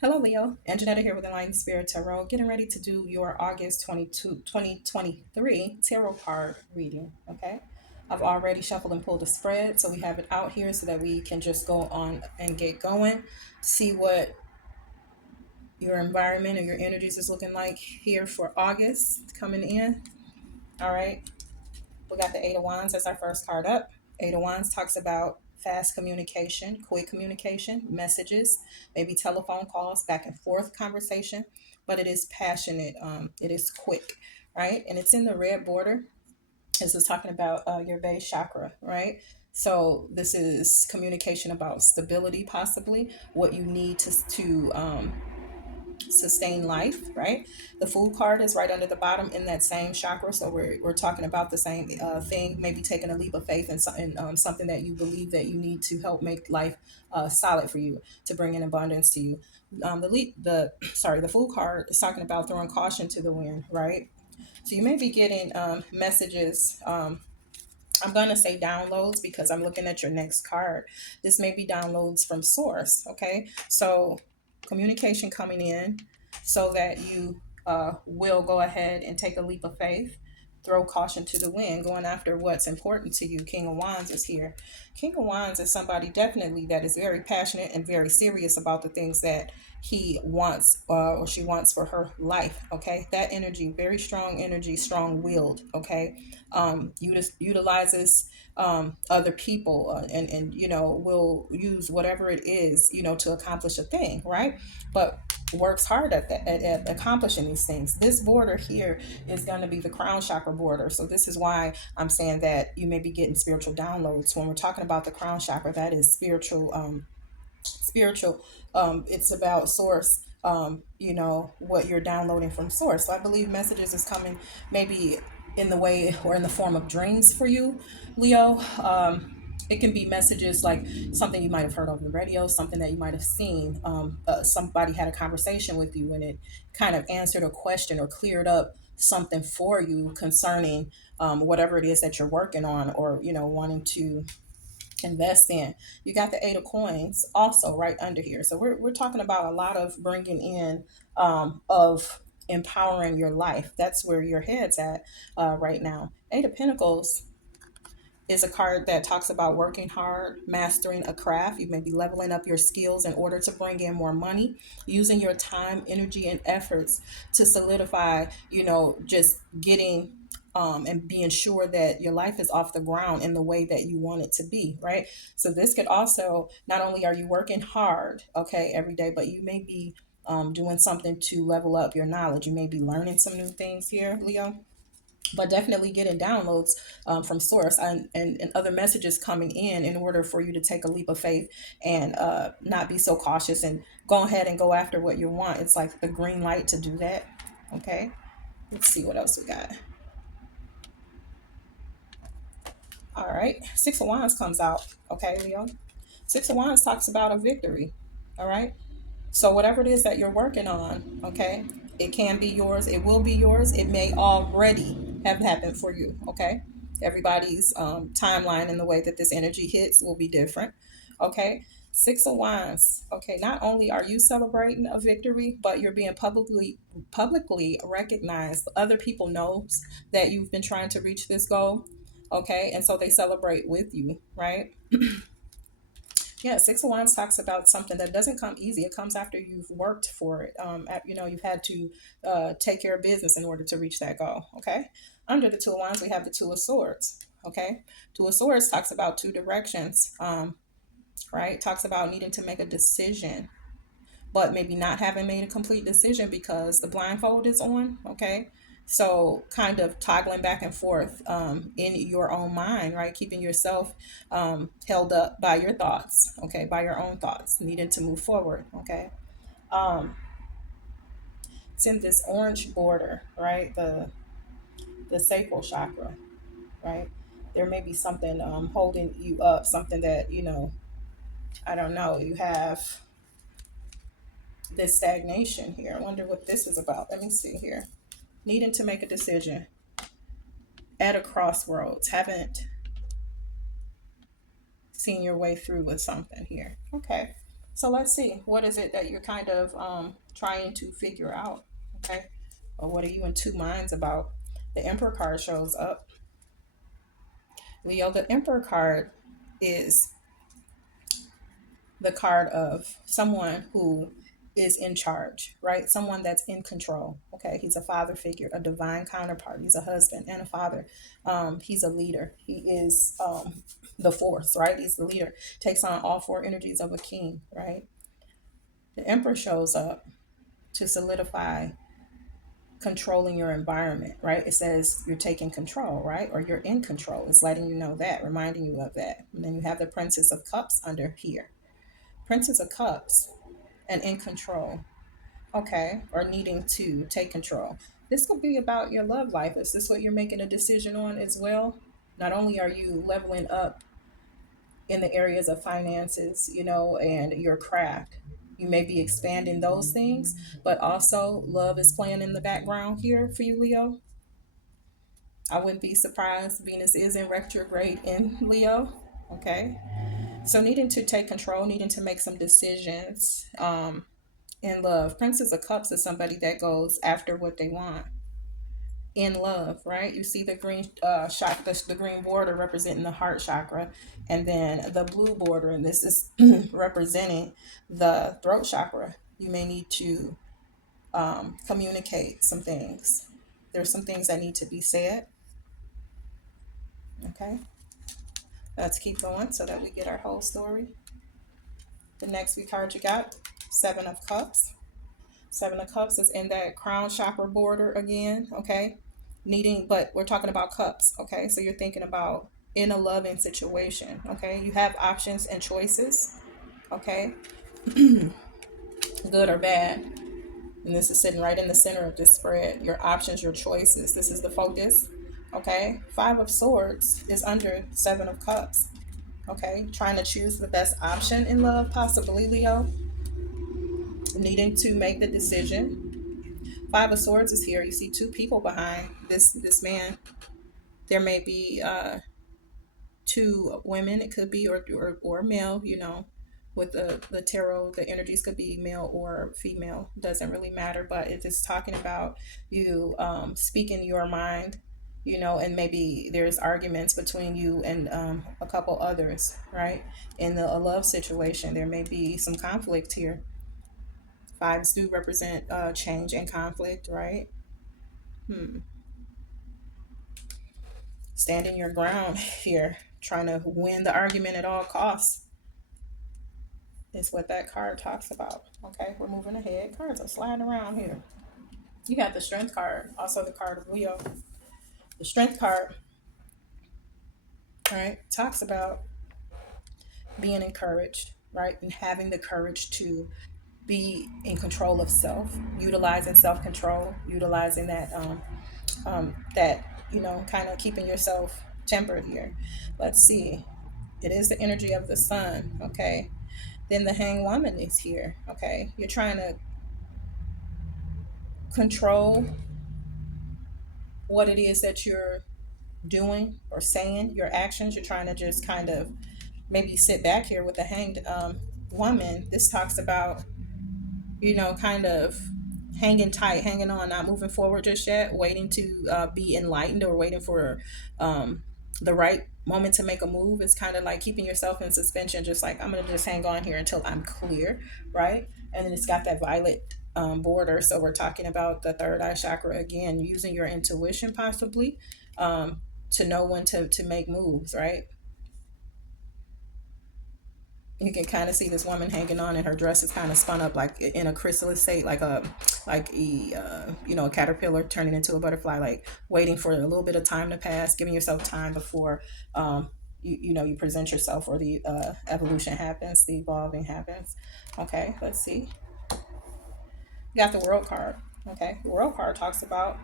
Hello, Leo. And Janetta here with Enlightened Spirit Tarot, getting ready to do your August 22, 2023 tarot card reading. Okay. I've already shuffled and pulled a spread, so we have it out here so that we can just go on and get going, see what your environment or your energies is looking like here for August coming in. All right. We got the Eight of Wands as our first card up. Eight of Wands talks about fast communication, quick communication, messages, maybe telephone calls, back and forth conversation, but it is passionate. It is quick, right? And it's in the red border. This is talking about your base chakra, right? So this is communication about stability, possibly what you need to sustain life, right? The Fool card is right under the bottom in that same chakra, so we're talking about the same thing, maybe taking a leap of faith in something that you believe that you need to help make life solid for you, to bring in abundance to you. The Fool card is talking about throwing caution to the wind, right? So you may be getting messages. I'm going to say downloads because I'm looking at your next card. This may be downloads from source. Okay. So communication coming in so that you will go ahead and take a leap of faith. Throw caution to the wind, going after what's important to you. King of Wands is here. King of Wands is somebody definitely that is very passionate and very serious about the things that he wants or she wants for her life. Okay. That energy, very strong energy, strong willed. Okay. Utilizes other people and will use whatever it is to accomplish a thing, right? But works hard at accomplishing these things. This border here is going to be the crown chakra border, so this is why I'm saying that you may be getting spiritual downloads when we're talking about the crown chakra. That is spiritual. It's about source. What you're downloading from source. So I believe messages is coming maybe in the way or in the form of dreams for you, Leo. It can be messages like something you might have heard over the radio, something that you might have seen. Somebody had a conversation with you and it kind of answered a question or cleared up something for you concerning whatever it is that you're working on or wanting to invest in. You got the Eight of Coins also right under here. So we're talking about a lot of bringing in of empowering your life. That's where your head's at right now. Eight of Pentacles is a card that talks about working hard, mastering a craft. You may be leveling up your skills in order to bring in more money, using your time, energy, and efforts to solidify, just getting and being sure that your life is off the ground in the way that you want it to be, right? So this could also, not only are you working hard, okay, every day, but you may be doing something to level up your knowledge. You may be learning some new things here, Leo, but definitely getting downloads from source and other messages coming in order for you to take a leap of faith and not be so cautious and go ahead and go after what you want. It's like the green light to do that. Okay, let's see what else we got. All right, Six of Wands comes out. Okay, Leo. Six of Wands talks about a victory. All right, so whatever it is that you're working on, okay, it can be yours. It will be yours. It may already have happened for you. Okay, everybody's timeline and the way that this energy hits will be different. Okay, Six of Wands. Okay, not only are you celebrating a victory, but you're being publicly recognized. Other people knows that you've been trying to reach this goal. Okay, and so they celebrate with you, right? Yeah, Six of Wands talks about something that doesn't come easy. It comes after you've worked for it. You've had to take care of business in order to reach that goal. Okay. Under the Two of Wands, we have the Two of Swords. Okay. Two of Swords talks about two directions. Right. Talks about needing to make a decision, but maybe not having made a complete decision because the blindfold is on. Okay. So, kind of toggling back and forth in your own mind, right? Keeping yourself held up by your thoughts, okay? By your own thoughts, needing to move forward, okay? Um, it's in this orange border, right? The sacral chakra, right? There may be something holding you up, something that, I don't know, you have this stagnation here. I wonder what this is about. Let me see here. Needing to make a decision at a crossroads. Haven't seen your way through with something here. Okay. So let's see, what is it that you're kind of trying to figure out? Okay. Or what are you in two minds about? The Emperor card shows up. Leo, the Emperor card is the card of someone who is in charge, right? Someone that's in control. Okay, he's a father figure, a divine counterpart. He's a husband and a father. He's a leader. He is the force, right? He's the leader. Takes on all four energies of a king, right? The Emperor shows up to solidify controlling your environment, right? It says you're taking control, right? Or you're in control. It's letting you know that, reminding you of that. And then you have the Princess of Cups under here. Princess of Cups and in control, okay, or needing to take control. This could be about your love life. Is this what you're making a decision on as well? Not only are you leveling up in the areas of finances, and your craft, you may be expanding those things, but also love is playing in the background here for you, Leo. I wouldn't be surprised. Venus is in retrograde in Leo, okay? So needing to take control, needing to make some decisions. In love, Princess of Cups is somebody that goes after what they want in love, right? You see the green chakra, the green border representing the heart chakra, and then the blue border, and this is representing the throat chakra. You may need to communicate some things. There's some things that need to be said. Okay, let's keep going so that we get our whole story. The next card you got, Seven of Cups. Seven of Cups is in that crown chakra border again, okay? Needing, but we're talking about cups, okay? So you're thinking about in a loving situation, okay? You have options and choices, okay? Good or bad. And this is sitting right in the center of this spread. Your options, your choices. This is the focus, okay? Five of Swords is under Seven of Cups, okay? Trying to choose the best option in love, possibly, Leo. Needing to make the decision. Five of Swords is here. You see two people behind this man. There may be two women. It could be or male. With the tarot, the energies could be male or female. Doesn't really matter. But it is talking about you speaking your mind. And maybe there's arguments between you and a couple others, right? In a love situation, there may be some conflict here. Fives do represent change and conflict, right? Standing your ground here, trying to win the argument at all costs, is what that card talks about. Okay, we're moving ahead. Cards are sliding around here. You got the Strength card, also the card of Leo. The Strength card, right, talks about being encouraged, right, and having the courage to be in control of self, utilizing self-control, utilizing that kind of keeping yourself tempered here. Let's see. It is the energy of the sun, okay? Then the Hanged Woman is here, okay? You're trying to control what it is that you're doing or saying, your actions. You're trying to just kind of maybe sit back here with the Hanged Woman. This talks about kind of hanging tight, hanging on, not moving forward just yet, waiting to be enlightened, or waiting for the right moment to make a move. It's kind of like keeping yourself in suspension, just like, I'm going to just hang on here until I'm clear, right? And then it's got that violet border. So we're talking about the third eye chakra again, using your intuition possibly to know when to make moves, right? You can kind of see this woman hanging on, and her dress is kind of spun up like in a chrysalis state, like a caterpillar turning into a butterfly, like waiting for a little bit of time to pass, giving yourself time before you present yourself, or the evolution happens, the evolving happens. Okay, let's see. You got the World card. Okay, the World card talks about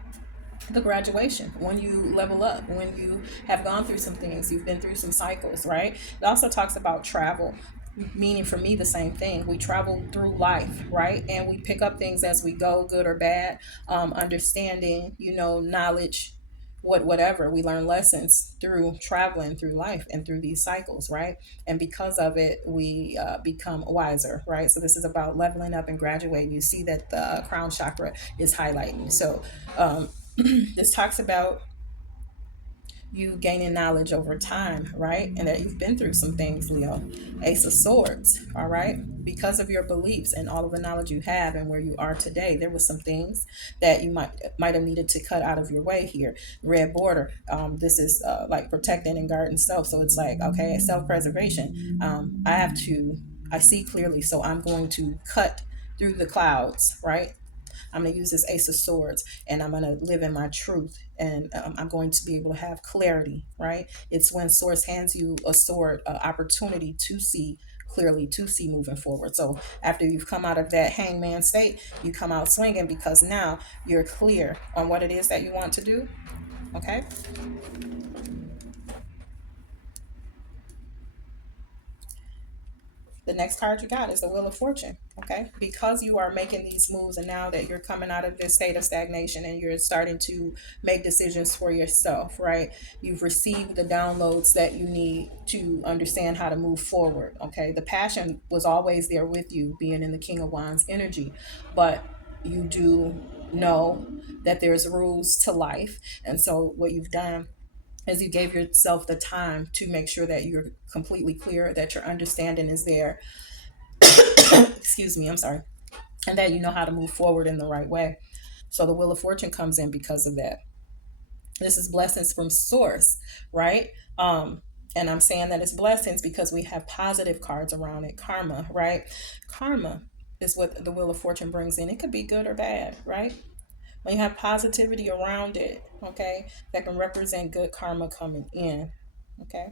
the graduation, when you level up, when you have gone through some things, you've been through some cycles, right? It also talks about travel, meaning for me the same thing. We travel through life, right? And we pick up things as we go, good or bad. Understanding, knowledge, whatever. We learn lessons through traveling through life and through these cycles, right? And because of it, we become wiser, right? So this is about leveling up and graduating. You see that the crown chakra is highlighting. So this talks about you gaining knowledge over time, right? And that you've been through some things, Leo. Ace of Swords, all right? Because of your beliefs and all of the knowledge you have and where you are today, there was some things that you might have needed to cut out of your way here. Red border. This is like protecting and guarding self. So it's like, okay, self-preservation. I see clearly, so I'm going to cut through the clouds, right? I'm going to use this Ace of Swords and I'm going to live in my truth, and I'm going to be able to have clarity, right? It's when Source hands you a sword, opportunity to see clearly, to see moving forward. So after you've come out of that hangman state, you come out swinging because now you're clear on what it is that you want to do. Okay. The next card you got is the Wheel of Fortune. Okay. Because you are making these moves, and now that you're coming out of this state of stagnation and you're starting to make decisions for yourself, right? You've received the downloads that you need to understand how to move forward. Okay. The passion was always there with you, being in the King of Wands energy, but you do know that there's rules to life. And so what you've done is you gave yourself the time to make sure that you're completely clear, that your understanding is there. Excuse me, I'm sorry. And that you know how to move forward in the right way. So the Wheel of Fortune comes in because of that. This is blessings from source, right? And I'm saying that it's blessings because we have positive cards around it. Karma, right? Karma is what the Wheel of Fortune brings in. It could be good or bad, right? When you have positivity around it, okay, that can represent good karma coming in. Okay.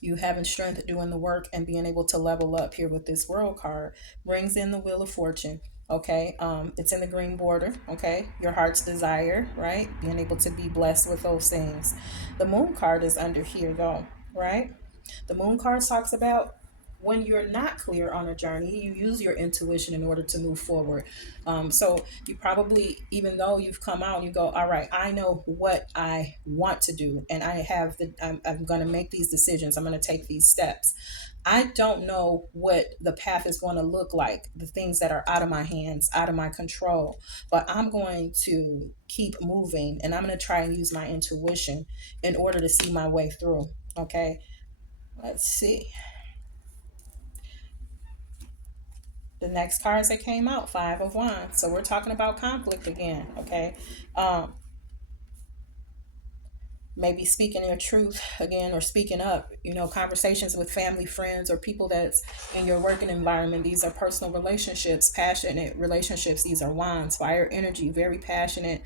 You having strength doing the work and being able to level up here with this world card brings in the Wheel of Fortune. Okay. It's in the green border. Okay. Your heart's desire, right? Being able to be blessed with those things. The moon card is under here though, right? The moon card talks about when you're not clear on a journey, you use your intuition in order to move forward. So you probably, even though you've come out, you go, all right, I know what I want to do, and I'm going to make these decisions. I'm going to take these steps. I don't know what the path is going to look like, the things that are out of my hands, out of my control, but I'm going to keep moving and I'm going to try and use my intuition in order to see my way through. Okay. Let's see. The next cards that came out, Five of Wands. So we're talking about conflict again, okay? Um, Maybe speaking your truth again, or speaking up, conversations with family, friends, or people that's in your working environment. These are personal relationships, passionate relationships. These are wands, fire energy, very passionate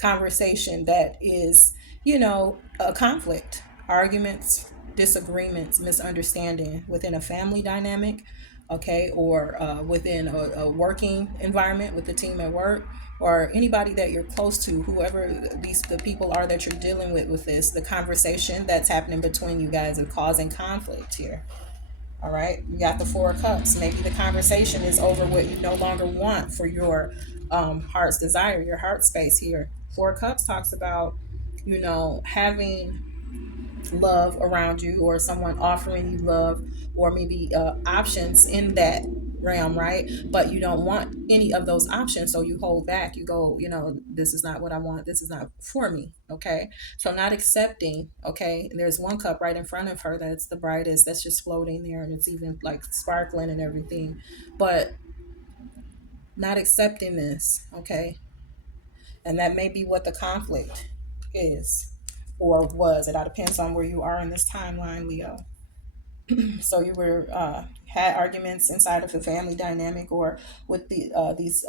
conversation that is, a conflict, arguments, disagreements, misunderstanding within a family dynamic, okay, or within a working environment with the team at work, or anybody that you're close to, whoever the people are that you're dealing with this, the conversation that's happening between you guys is causing conflict here. All right, you got the Four of Cups. Maybe the conversation is over what you no longer want for your heart's desire, your heart space here. Four of Cups talks about, having love around you, or someone offering you love, or maybe options in that realm, right? But you don't want any of those options, so you hold back. You go, this is not what I want, this is not for me. Okay. So not accepting. Okay. And there's one cup right in front of her that's the brightest, that's just floating there, and it's even like sparkling and everything, but not accepting this. Okay. And that may be what the conflict is, or was. It all depends on where you are in this timeline, Leo. So you were had arguments inside of the family dynamic, or with these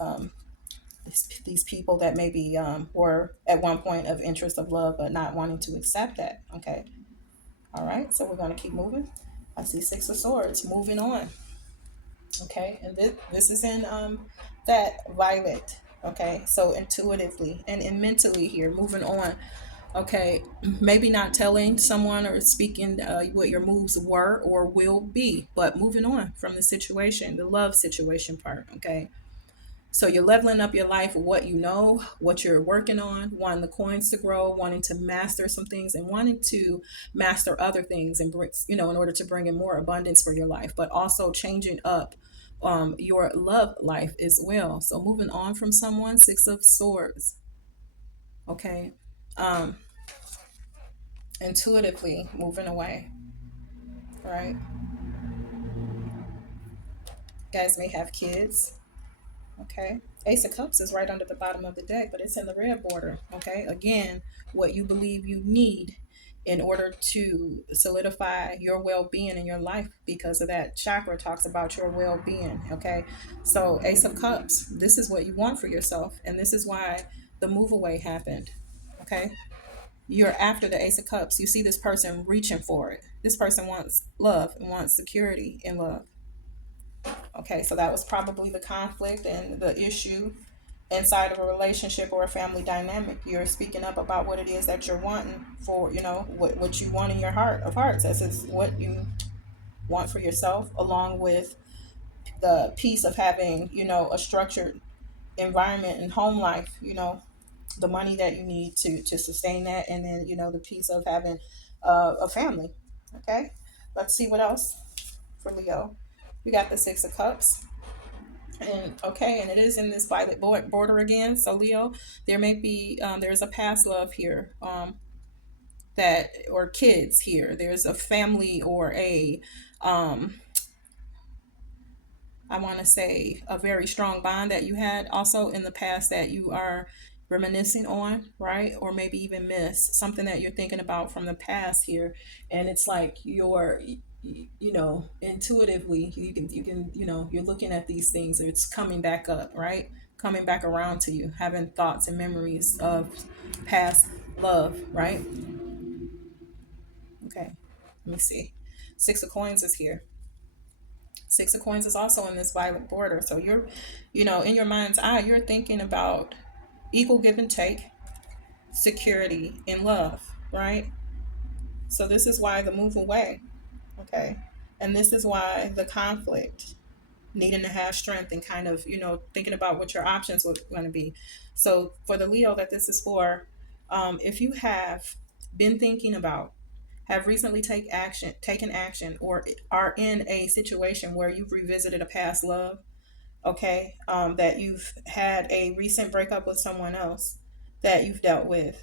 people that maybe were at one point of interest of love, but not wanting to accept that. Okay. All right. So we're going to keep moving. I see Six of Swords. Moving on. Okay. And this is in that violet. Okay. So intuitively and mentally here, moving on. Okay, maybe not telling someone or speaking what your moves were or will be, but moving on from the situation, the love situation part. Okay, So you're leveling up your life, what you know, what you're working on, wanting the coins to grow, wanting to master some things, and wanting to master other things, and bring, in order to bring in more abundance for your life, but also changing up your love life as well. So moving on from someone, Six of Swords. Okay. Um, Intuitively moving away, right? You guys may have kids. Okay. Ace of Cups is right under the bottom of the deck, but it's in the red border. Okay. Again, what you believe you need in order to solidify your well-being in your life, because of that chakra talks about your well-being. Okay. So Ace of Cups, this is what you want for yourself, and this is why the move away happened. Okay. You're after the Ace of Cups. You see this person reaching for it. This person wants love and wants security in love. Okay, so that was probably the conflict and the issue inside of a relationship or a family dynamic. You're speaking up about what it is that you're wanting for, what you want in your heart of hearts. This is what you want for yourself, along with the piece of having, a structured environment and home life, the money that you need to sustain that, and then, the piece of having a family. Okay, let's see what else for Leo. We got the Six of Cups. And okay, and it is in this violet border again. So Leo, there may be there's a past love here, that, or kids here. There's a family or a um, I want to say a very strong bond that you had also in the past that you are reminiscing on, right? Or maybe even miss something that you're thinking about from the past here, and it's like intuitively you can you're looking at these things, it's coming back up, right? Coming back around to you, having thoughts and memories of past love, right? Okay, let me see. Six of Coins is here. Six of Coins is also in this violet border. So you're, in your mind's eye, you're thinking about equal give and take, security, and love, right? So this is why the move away, okay? And this is why the conflict, needing to have strength and kind of, thinking about what your options were going to be. So for the Leo that this is for, if you have been thinking about, have recently taken action, or are in a situation where you've revisited a past love, okay, that you've had a recent breakup with someone else that you've dealt with.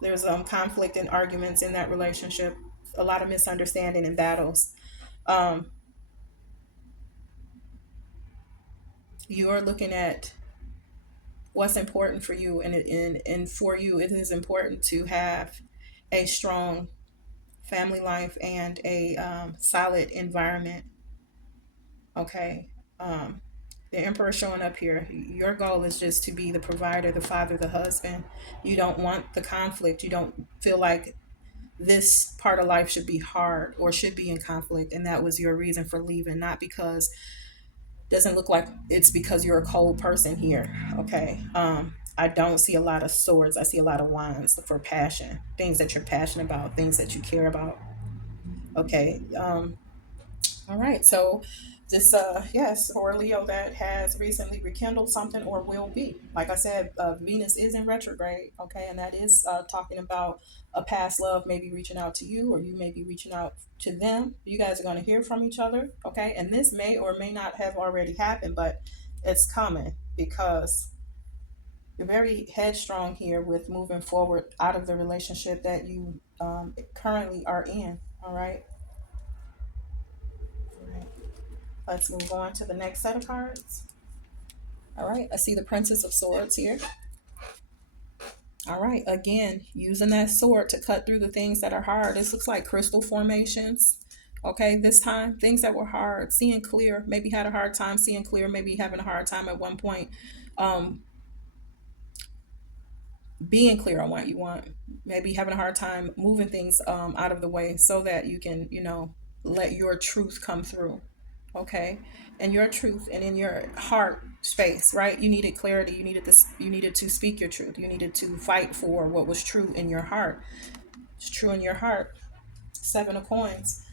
There's conflict and arguments in that relationship, a lot of misunderstanding and battles. Um, you're looking at what's important for you, and for you, it is important to have a strong family life and a solid environment. Okay. Um, the Emperor showing up here. Your goal is just to be the provider, the father, the husband. You don't want the conflict. You don't feel like this part of life should be hard or should be in conflict. And that was your reason for leaving, not because, doesn't look like it's because you're a cold person here. Okay. I don't see a lot of swords. I see a lot of wands for passion, things that you're passionate about, things that you care about. Okay. All right, so this, yes, for Leo that has recently rekindled something or will be. Like I said, Venus is in retrograde, okay, and that is talking about a past love maybe reaching out to you, or you may be reaching out to them. You guys are going to hear from each other, okay, and this may or may not have already happened, but it's coming because you're very headstrong here with moving forward out of the relationship that you currently are in, all right? All right. Let's move on to the next set of cards. All right, I see the Princess of Swords here. All right, again, using that sword to cut through the things that are hard. This looks like crystal formations. Okay, this time, things that were hard, seeing clear, maybe had a hard time seeing clear, maybe having a hard time at one point um, being clear on what you want, maybe having a hard time moving things out of the way so that you can, let your truth come through. Okay, and your truth, and in your heart space, right? You needed clarity. You needed this. You needed to speak your truth. You needed to fight for what was true in your heart. It's true in your heart. Seven of Coins,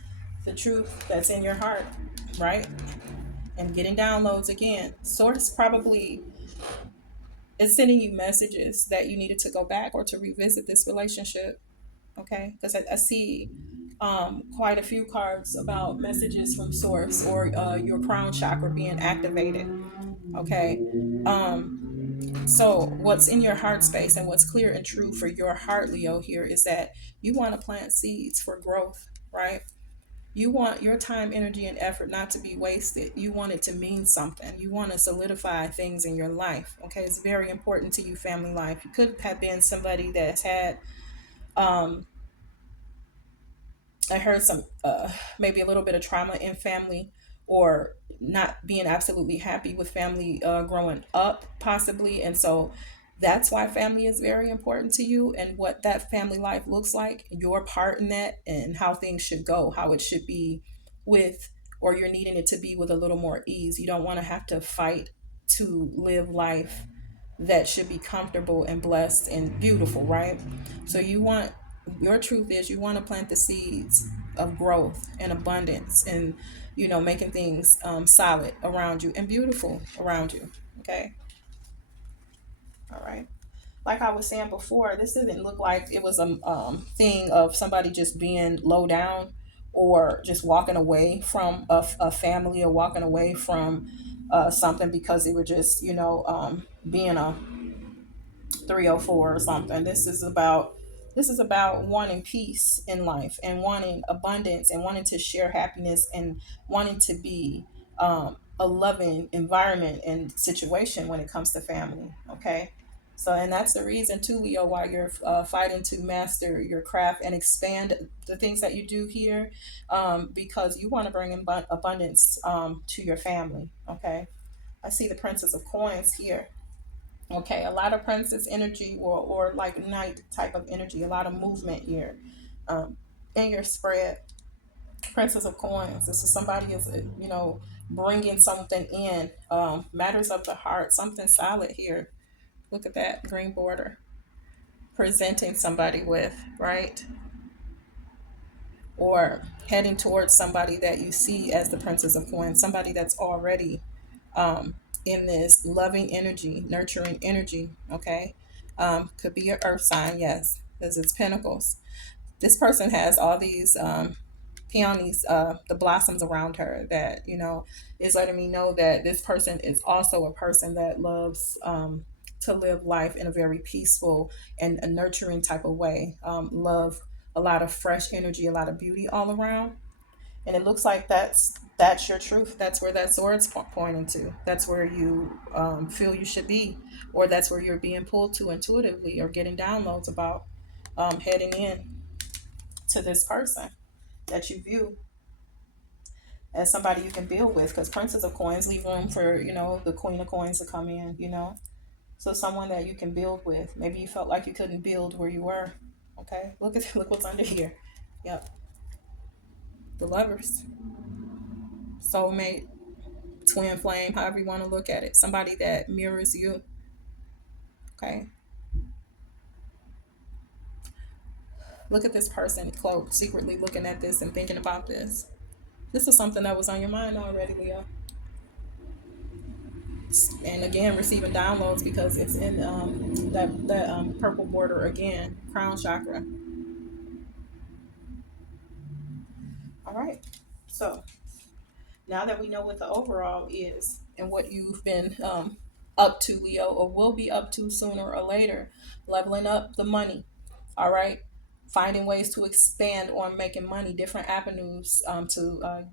the truth that's in your heart, right? And getting downloads again. Source probably It's sending you messages that you needed to go back or to revisit this relationship. Okay, because I see quite a few cards about messages from source or your crown chakra being activated. Okay, so what's in your heart space and what's clear and true for your heart, Leo, here is that you want to plant seeds for growth, right? You want your time, energy, and effort not to be wasted. You want it to mean something. You want to solidify things in your life. Okay, it's very important to you, family life. You could have been somebody that's had um, I heard some maybe a little bit of trauma in family or not being absolutely happy with family growing up possibly, and so that's why family is very important to you and what that family life looks like, your part in that, and how things should go, how it should be with, or you're needing it to be with a little more ease. You don't want to have to fight to live life that should be comfortable and blessed and beautiful, right? So you want, your truth is you want to plant the seeds of growth and abundance and, making things solid around you and beautiful around you. Okay. All right. Like I was saying before, this didn't look like it was a thing of somebody just being low down or just walking away from a family or walking away from something because they were just, being a 304 or something. This is about wanting peace in life and wanting abundance and wanting to share happiness and wanting to be a loving environment and situation when it comes to family. Okay. So, and that's the reason too, Leo, why you're fighting to master your craft and expand the things that you do here, because you want to bring abundance to your family. Okay. I see the Princess of Coins here. Okay, a lot of princess energy or like knight type of energy, a lot of movement here. Um, in your spread, Princess of Coins. This is somebody is bringing something in. Matters of the heart, something solid here. Look at that green border. Presenting somebody with, right, or heading towards somebody that you see as the Princess of Coins, somebody that's already um, in this loving energy, nurturing energy. Okay, could be your earth sign, yes, because it's pentacles. This person has all these peonies, the blossoms around her that is letting me know that this person is also a person that loves to live life in a very peaceful and a nurturing type of way. Love a lot of fresh energy, a lot of beauty all around, and it looks like that's your truth. That's where that sword's pointing to. That's where you feel you should be, or that's where you're being pulled to intuitively or getting downloads about heading in to this person that you view as somebody you can build with, because Princess of Coins leave room for the Queen of Coins to come in. So someone that you can build with. Maybe you felt like you couldn't build where you were. Okay, look what's under here. Yep, the Lovers, soulmate, twin flame, however you want to look at it. Somebody that mirrors you. Okay, look at this person cloaked, secretly looking at this and thinking about this. This is something that was on your mind already, Leo. And again, receiving downloads because it's in that purple border again, crown chakra. All right, so now that we know what the overall is and what you've been up to, Leo, or will be up to sooner or later, leveling up the money. All right, finding ways to expand on making money, different avenues to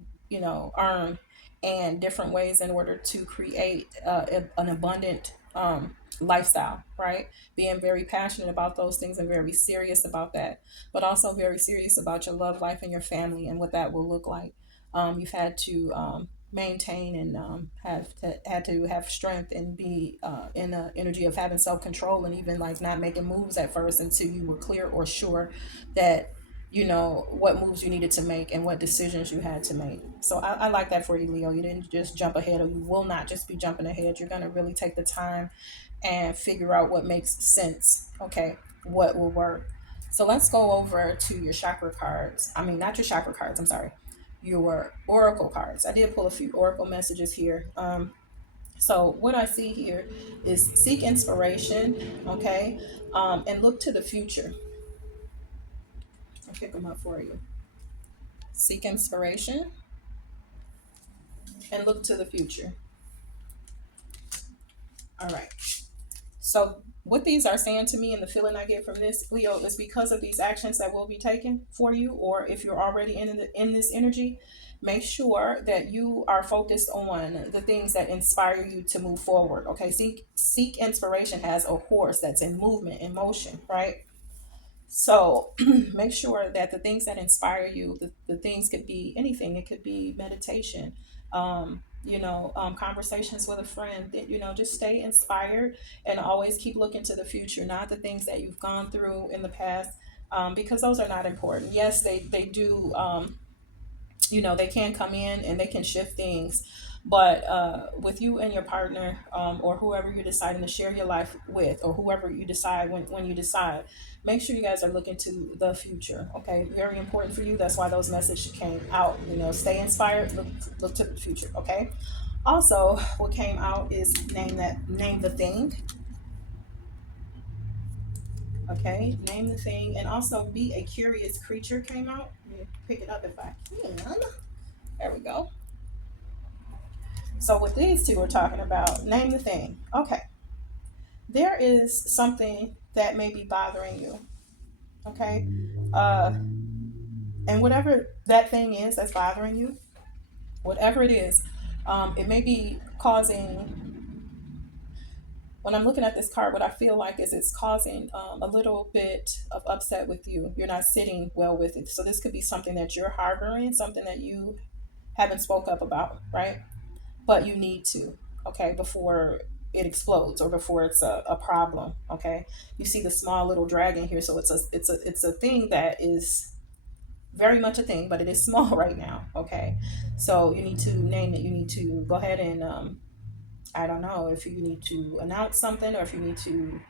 earn, and different ways in order to create an abundant lifestyle, right? Being very passionate about those things and very serious about that, but also very serious about your love life and your family and what that will look like. You've had to maintain and had to have strength and be in the energy of having self control and even like not making moves at first until you were clear or sure that what moves you needed to make and what decisions you had to make. So I like that for you, Leo. You didn't just jump ahead, or you will not just be jumping ahead. You're going to really take the time and figure out what makes sense. Okay, what will work. So let's go over to your chakra cards. I mean, not your chakra cards, I'm sorry, your oracle cards. I did pull a few oracle messages here. So what I see here is seek inspiration, okay, and look to the future. I'll pick them up for you. Seek inspiration and look to the future. All right. So what these are saying to me and the feeling I get from this, Leo, is because of these actions that will be taken for you, or if you're already in this energy, make sure that you are focused on the things that inspire you to move forward. Okay, seek inspiration as a horse that's in movement, in motion, right? So make sure that the things that inspire you, the things could be anything. It could be meditation, conversations with a friend. That just stay inspired and always keep looking to the future, not the things that you've gone through in the past, because those are not important. Yes, they do. They can come in and they can shift things, but with you and your partner, or whoever you're deciding to share your life with, or whoever you decide, when you decide, make sure you guys are looking to the future. Okay, very important for you. That's why those messages came out. Stay inspired, look to the future. Okay. Also, what came out is name the thing. Okay, name the thing, and also be a curious creature came out. Let me pick it up if I can. There we go. So what these two are talking about, name the thing. Okay. There is something that may be bothering you. Okay. Uh, and whatever that thing is that's bothering you, whatever it is, it may be causing, when I'm looking at this card, what I feel like is it's causing a little bit of upset with you. You're not sitting well with it. So this could be something that you're harboring, something that you haven't spoke up about, right? But you need to, okay, before it explodes or before it's a problem. Okay, you see the small little dragon here, so it's a thing that is very much a thing, but it is small right now. Okay, so you need to name it. You need to go ahead and I don't know if you need to announce something or if you need to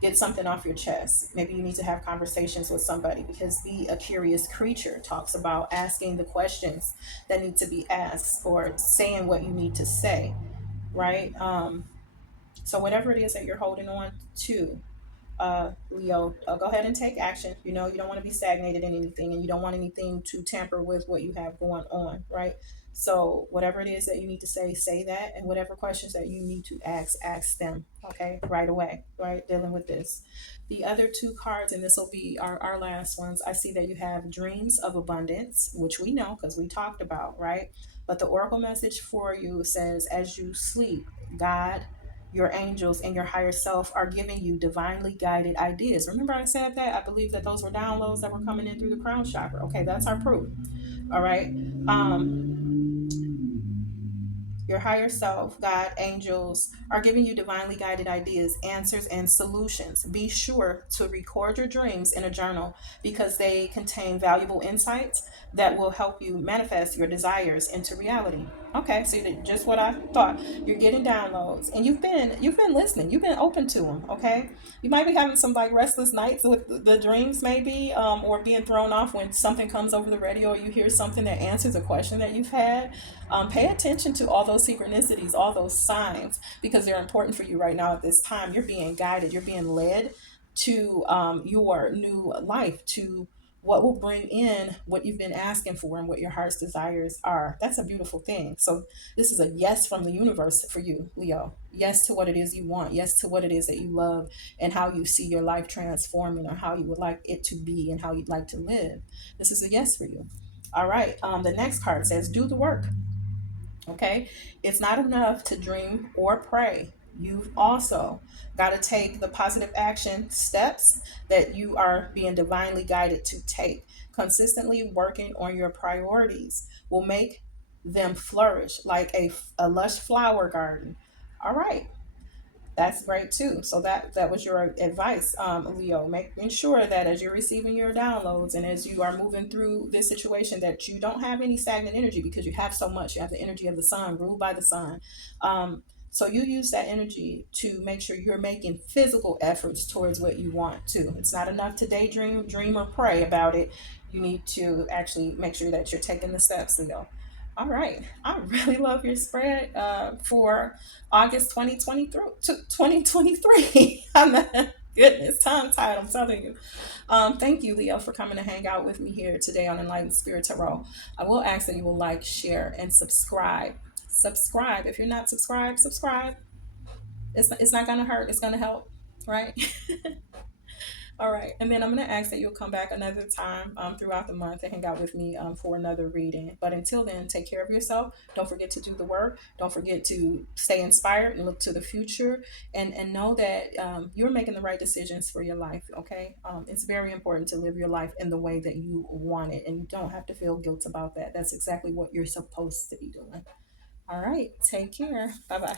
get something off your chest. Maybe you need to have conversations with somebody, because be a curious creature talks about asking the questions that need to be asked or saying what you need to say, right? So whatever it is that you're holding on to, Leo, go ahead and take action. You don't want to be stagnated in anything, and you don't want anything to tamper with what you have going on, right? So whatever it is that you need to say that, and whatever questions that you need to ask them, okay, right away, right? Dealing with this. The other two cards, and this will be our last ones. I see that you have dreams of abundance, which we know because we talked about, right? But the oracle message for you says, as you sleep, God, your angels, and your higher self are giving you divinely guided ideas. Remember I said that? I believe that those were downloads that were coming in through the crown chakra. Okay, that's our proof. All right. Your higher self, God, angels are giving you divinely guided ideas, answers, and solutions. Be sure to record your dreams in a journal, because they contain valuable insights that will help you manifest your desires into reality. Okay, so just what I thought. You're getting downloads, and you've been listening. You've been open to them. Okay, you might be having some like restless nights with the dreams, maybe, or being thrown off when something comes over the radio, or you hear something that answers a question that you've had. Pay attention to all those synchronicities, all those signs, because they're important for you right now at this time. You're being guided, you're being led to your new life, to what will bring in what you've been asking for and what your heart's desires are. That's a beautiful thing. So, this is a yes from the universe for you, Leo. Yes to what it is you want. Yes to what it is that you love, and how you see your life transforming, or how you would like it to be, and how you'd like to live. This is a yes for you. All right. The next card says, do the work. Okay, it's not enough to dream or pray. You've also got to take the positive action steps that you are being divinely guided to take. Consistently working on your priorities will make them flourish like a lush flower garden. All right, that's great too. So that was your advice, Leo. Making sure that as you're receiving your downloads and as you are moving through this situation, that you don't have any stagnant energy, because you have so much. You have the energy of the sun, ruled by the sun. So you use that energy to make sure you're making physical efforts towards what you want to. It's not enough to daydream, dream, or pray about it. You need to actually make sure that you're taking the steps, Leo. All right. I really love your spread for August 2023. I'm goodness, tongue tied, I'm telling you. Thank you, Leo, for coming to hang out with me here today on Enlightened Spirit Tarot. I will ask that you will like, share, and subscribe. Subscribe. If you're not subscribed, subscribe. It's not going to hurt. It's going to help, right? All right. And then I'm going to ask that you'll come back another time throughout the month and hang out with me for another reading. But until then, take care of yourself. Don't forget to do the work. Don't forget to stay inspired and look to the future, and know that you're making the right decisions for your life. Okay. It's very important to live your life in the way that you want it. And you don't have to feel guilt about that. That's exactly what you're supposed to be doing. All right. Take care. Bye bye.